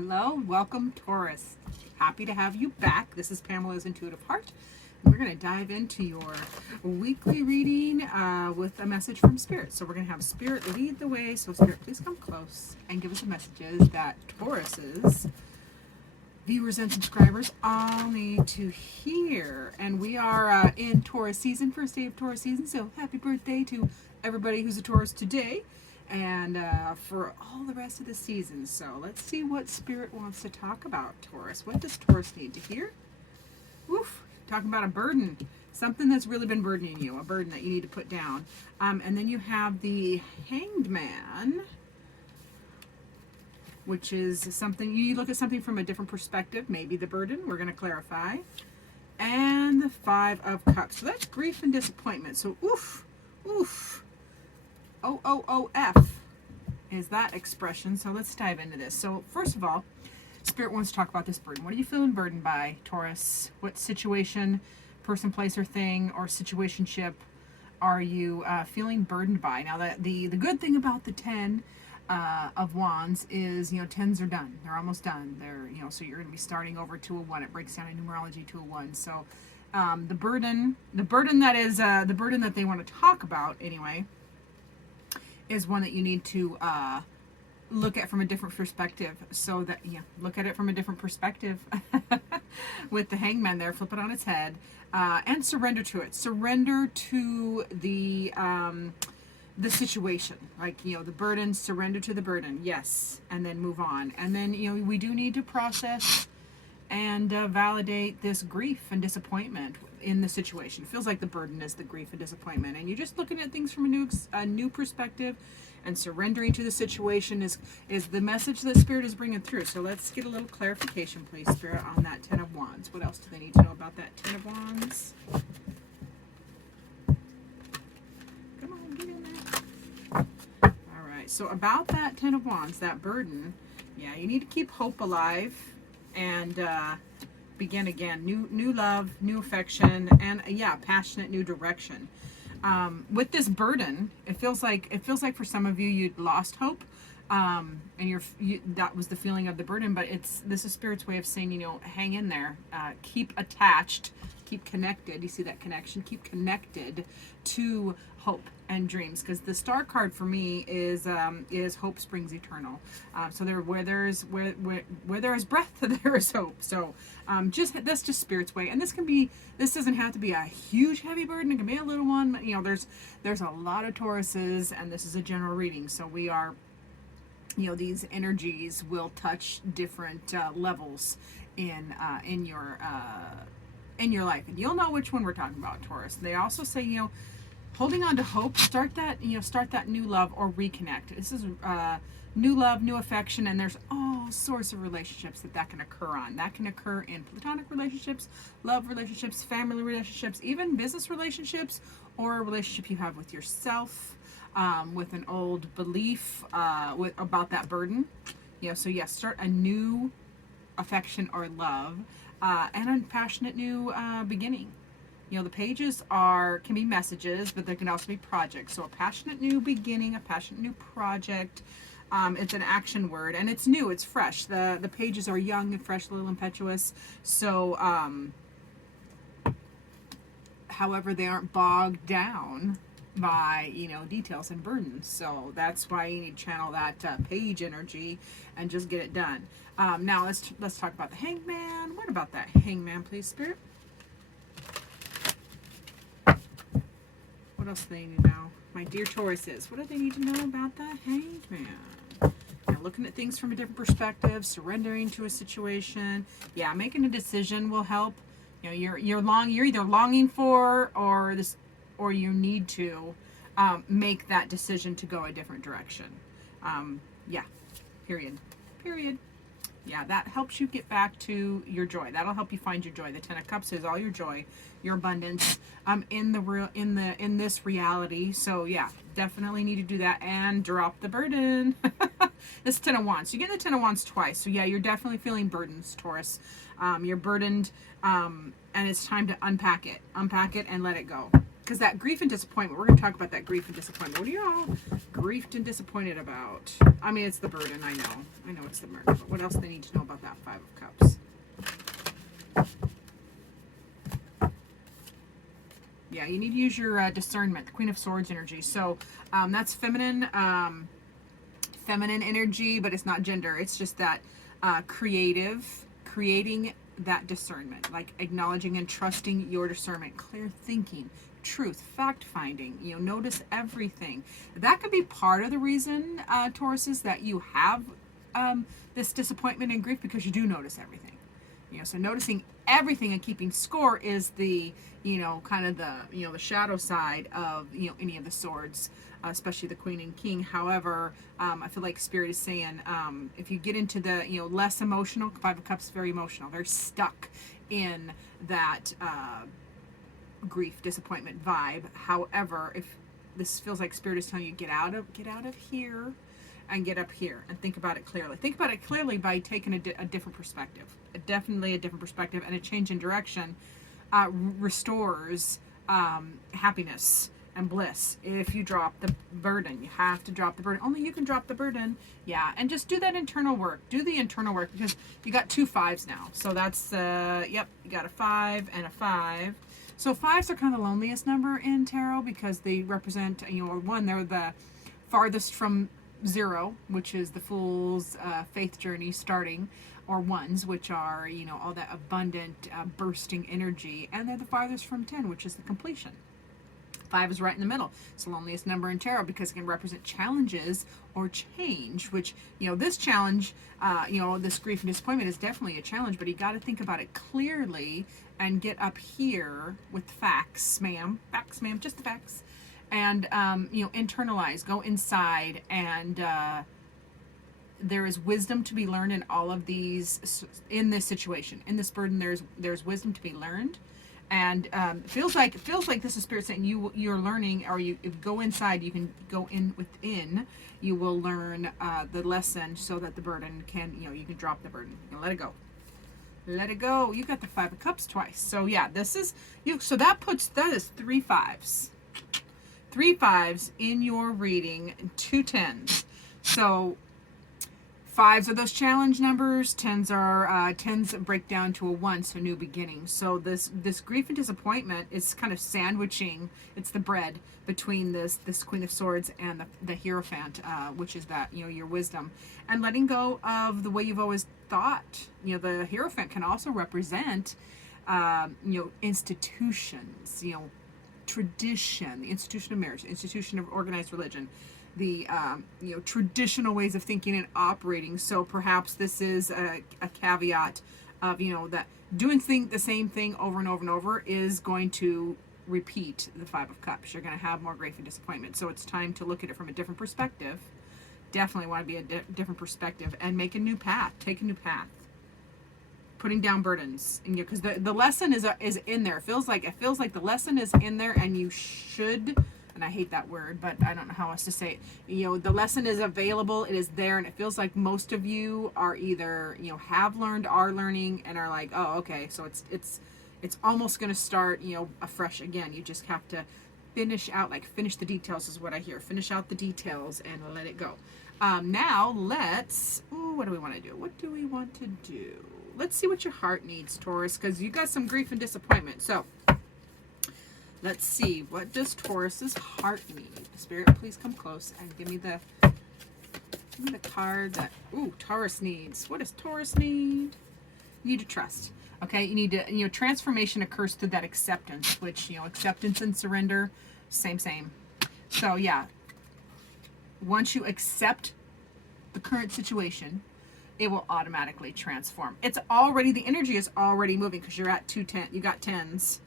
Hello, welcome Taurus. Happy to have you back. This is Pamela's Intuitive Heart. We're going to dive into your weekly reading with a message from Spirit. So we're going to have Spirit lead the way. So Spirit, please come close and give us the messages that Taurus's viewers and subscribers all need to hear. And we are in Taurus season, first day of Taurus season. So happy birthday to everybody who's a Taurus today. And for all the rest of the season. So let's see what Spirit wants to talk about, Taurus. What does Taurus need to hear? Oof, talking about a burden. Something that's really been burdening you, a burden that you need to put down. And then you have the Hanged Man, which is something, you look at something from a different perspective, maybe the burden, we're going to clarify. And the Five of Cups. So that's grief and disappointment. So oof, oof. OOOF is that expression. So let's dive into this. So first of all, Spirit wants to talk about this burden. What are you feeling burdened by, Taurus? What situation, person, place, or thing, or situationship are you feeling burdened by? Now, the good thing about the 10 of Wands is, tens are done. They're almost done. They're, so you're going to be starting over to a 1. It breaks down in numerology to a 1. So the burden that is the burden that they want to talk about anyway is one that you need to look at from a different perspective. So that, look at it from a different perspective with the Hangman there, flip it on its head, and surrender to it. Surrender to the situation, like, the burden, surrender to the burden, yes, and then move on. And then, we do need to process and validate this grief and disappointment in the situation. It feels like the burden is the grief and disappointment, and you're just looking at things from a new perspective, and surrendering to the situation is the message that Spirit is bringing through. So let's get a little clarification, please, Spirit, on that 10 of Wands. What else do they need to know about that 10 of Wands? Come on, get in there. All right, so about that 10 of Wands, that burden, you need to keep hope alive and begin again. New love, new affection, and passionate new direction. With this burden, it feels like for some of you, you'd lost hope, and that was the feeling of the burden. But this is Spirit's way of saying, hang in there, keep attached, keep connected. You see that connection? Keep connected to hope and dreams, because the Star card for me is hope springs eternal. So where there is breath, there is hope. So that's just Spirit's way. And this doesn't have to be a huge heavy burden. It can be a little one. There's a lot of Tauruses, and this is a general reading. So we are, these energies will touch different levels in your life, and you'll know which one we're talking about, Taurus. They also say, holding on to hope, start that new love or reconnect. This is new love, new affection, and there's all sorts of relationships that can occur on. That can occur in platonic relationships, love relationships, family relationships, even business relationships, or a relationship you have with yourself, with an old belief about that burden. Start a new affection or love, and a passionate new beginning. The pages can be messages, but they can also be projects. So a passionate new beginning, a passionate new project. It's an action word, and it's new, it's fresh. The pages are young and fresh, a little impetuous. So, however, they aren't bogged down by, details and burdens. So that's why you need to channel that page energy and just get it done. Now let's talk about the Hangman. What about that Hangman, please, Spirit? What else do they need to know? My dear Tauruses, what do they need to know about the Hanged Man? Looking at things from a different perspective, surrendering to a situation. Making a decision will help. You're either longing for or you need to make that decision to go a different direction. Period. That helps you get back to your joy. That'll help you find your joy. The 10 of Cups is all your joy, your abundance, in this reality. So definitely need to do that and drop the burden. This 10 of Wands. You get the 10 of Wands twice. So you're definitely feeling burdens, Taurus. You're burdened, and it's time to unpack it and let it go. because that grief and disappointment, we're going to talk about that grief and disappointment. What are you all griefed and disappointed about? I mean, it's the burden, I know it's the burden, but what else do they need to know about that Five of Cups? Yeah, you need to use your discernment, the Queen of Swords energy. So that's feminine energy, but it's not gender. It's just that creating that discernment, like acknowledging and trusting your discernment, clear thinking, truth, fact finding, notice everything. That could be part of the reason, Tauruses, that you have this disappointment and grief, because you do notice everything. So noticing everything and keeping score is the, kind of the, the shadow side of, any of the swords, especially the Queen and King. However, I feel like Spirit is saying, if you get into the, less emotional, Five of Cups, very emotional, very stuck in that grief, disappointment vibe. However, if this feels like Spirit is telling you, get out of here and get up here and think about it clearly. Think about it clearly by taking a different perspective. Definitely a different perspective, and a change in direction restores happiness and bliss. If you drop the burden, you have to drop the burden. Only you can drop the burden. Yeah, and just do that internal work. Do the internal work, because you got 2 5s now. So that's, yep, you got a 5 and a 5. So 5s are kind of the loneliest number in tarot, because they represent, or 1, they're the farthest from 0, which is the Fool's faith journey starting, or 1s, which are, all that abundant, bursting energy, and they're the farthest from 10, which is the completion. 5 is right in the middle. It's the loneliest number in tarot, because it can represent challenges or change, which, this challenge, this grief and disappointment is definitely a challenge, but you got to think about it clearly and get up here with facts, ma'am. Facts, ma'am, just the facts. And, internalize, go inside, and there is wisdom to be learned in all of these, in this situation, in this burden. There's wisdom to be learned, and it feels like this is Spirit saying you're learning, or if you go inside, you can go in within. You will learn the lesson, so that the burden can, you can drop the burden. Let it go. Let it go. You got the 5 of Cups twice. So yeah, this is you. So that is 3 5s. 3 5s in your reading, 2 10s. So 5s are those challenge numbers. 10s are 10s break down to a 1, so new beginning. So this grief and disappointment is kind of sandwiching. It's the bread between this Queen of Swords and the Hierophant, which is that, your wisdom, and letting go of the way you've always thought. The Hierophant can also represent institutions, tradition, the institution of marriage, the institution of organized religion, the traditional ways of thinking and operating. So perhaps this is a caveat of that doing the same thing over and over and over is going to repeat the 5 of Cups. You're going to have more grief and disappointment. So it's time to look at it from a different perspective. Definitely want to be a different perspective and make a new path. Take a new path. Putting down burdens, and because the lesson is in there. It feels like the lesson is in there, and you should. And I hate that word, but I don't know how else to say it. The lesson is available. It is there, and it feels like most of you are either have learned, are learning, and are like, oh, okay. So it's almost going to start afresh again. You just have to finish the details is what I hear. Finish out the details and let it go. Now let's. What do we want to do? What do we want to do? Let's see what your heart needs, Taurus, because you got some grief and disappointment. So let's see, what does Taurus's heart need? Spirit, please come close and give me the card that Taurus needs. What does Taurus need? You need to trust. Okay, you need to transformation occurs through that acceptance, which acceptance and surrender, same. So yeah, once you accept the current situation, it will automatically transform. The energy is already moving, because you're at 210. You got 10s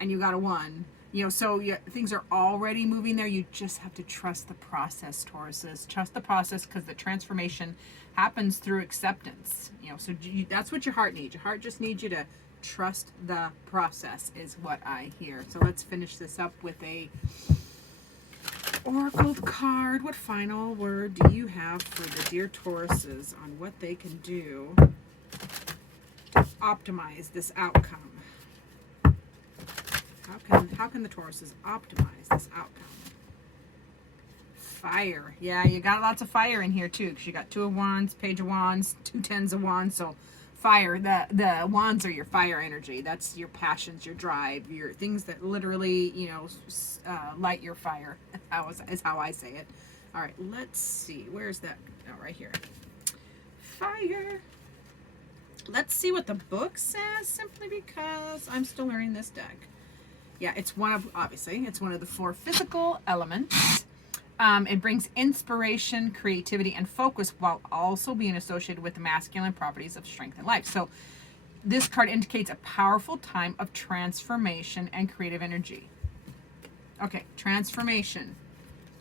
and you got a 1. So things are already moving there. You just have to trust the process, Tauruses. Trust the process, because the transformation happens through acceptance. So that's what your heart needs. Your heart just needs you to trust the process, is what I hear. So let's finish this up with a Oracle card. What final word do you have for the dear Tauruses on what they can do to optimize this outcome? How can the Tauruses optimize this outcome? Fire. Yeah, you got lots of fire in here too, because you got 2 of Wands, Page of Wands, 2 tens of Wands. So fire, the wands are your fire energy. That's your passions, your drive, your things that literally, you know, light your fire. Is how I say it. All right, let's see. Where's that? Oh, right here. Fire. Let's see what the book says, simply because I'm still learning this deck. Yeah, it's one of the 4 physical elements. It brings inspiration, creativity, and focus while also being associated with the masculine properties of strength and life. So this card indicates a powerful time of transformation and creative energy. Okay, transformation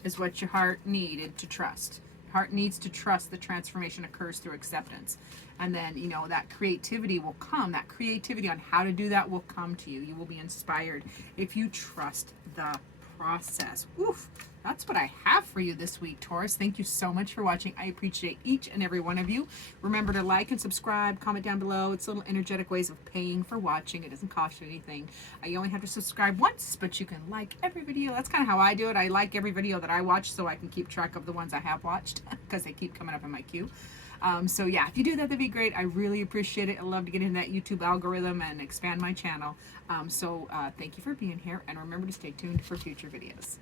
is what your heart needed to trust. Your heart needs to trust the transformation occurs through acceptance. And then, you know, that creativity will come. That creativity on how to do that will come to you. You will be inspired if you trust the process. Oof. That's what I have for you this week, Taurus. Thank you so much for watching. I appreciate each and every one of you. Remember to like and subscribe, comment down below. It's little energetic ways of paying for watching. It doesn't cost you anything. You only have to subscribe once, but you can like every video. That's kind of how I do it. I like every video that I watch so I can keep track of the ones I have watched because they keep coming up in my queue. So yeah, if you do that, that'd be great. I really appreciate it. I love to get into that YouTube algorithm and expand my channel. Thank you for being here, and remember to stay tuned for future videos.